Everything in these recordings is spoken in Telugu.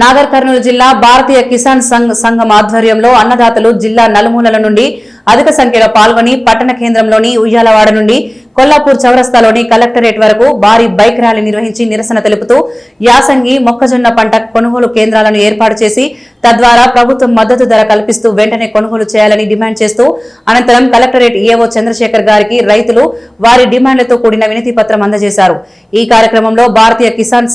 నాగర్ కర్నూలు జిల్లా భారతీయ కిసాన్ సంఘం ఆధ్వర్యంలో అన్నదాతలు జిల్లా నలుమూలల నుండి అధిక సంఖ్యలో పాల్గొని పట్టణ కేంద్రంలోని ఉయ్యాలవాడ నుండి కొల్లాపూర్ చౌరస్తాలోని కలెక్టరేట్ వరకు భారీ బైక్ ర్యాలీ నిర్వహించి నిరసన తెలుపుతూ యాసంగి మొక్కజొన్న పంట కొనుగోలు కేంద్రాలను ఏర్పాటు చేసి తద్వారా ప్రభుత్వం మద్దతు ధర కల్పిస్తూ వెంటనే కొనుగోలు చేయాలని డిమాండ్ చేస్తూ అనంతరం కలెక్టరేట్ ఏవో చంద్రశేఖర్ గారికి రైతులు వారి డిమాండ్లతో కూడిన వినతి పత్రం అందజేశారు। ఈ కార్యక్రమంలో భారతీయ కిసాన్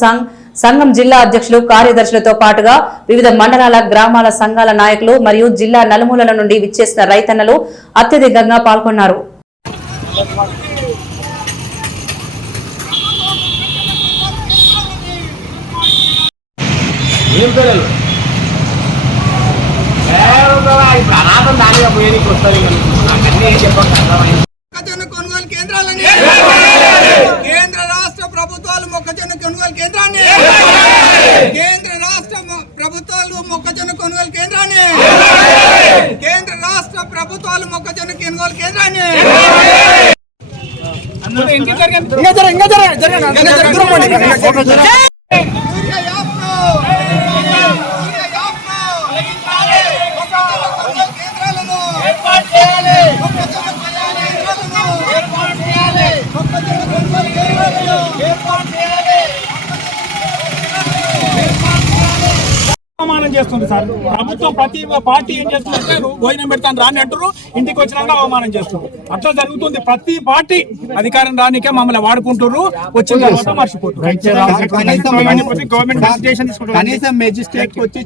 సంఘం జిల్లా అధ్యక్షులు కార్యదర్శులతో పాటుగా వివిధ మండలాల గ్రామాల సంఘాల నాయకులు మరియు జిల్లా నలుమూలల నుండి విచ్చేసిన రైతన్నలు అత్యధికంగా పాల్గొన్నారు। కేంద్ర రాష్ట్ర ప్రభుత్వాలు మొక్కజొన్న కొనుగోలు కేంద్రాన్ని కేంద్ర రాష్ట్ర ప్రభుత్వాలు మొక్కజొన్న కొనుగోలు కేంద్రాన్ని కేంద్ర రాష్ట్ర ప్రభుత్వాలు మొక్కజొన్న కొనుగోలు కేంద్రాన్ని అవమానం చేస్తుంది సార్ ప్రభుత్వం। ప్రతి పార్టీ ఏం చేస్తుందంటే భోజనం పెడతాను రాని అంటారు, ఇంటికి వచ్చినాక అవమానం చేస్తారు। అట్లా జరుగుతుంది ప్రతి పార్టీ అధికారం రానికే మమ్మల్ని వాడుకుంటారు, వచ్చిన తర్వాత మర్చిపోతారు। గవర్నమెంట్ కనీసం మెజిస్ట్రేట్ వచ్చి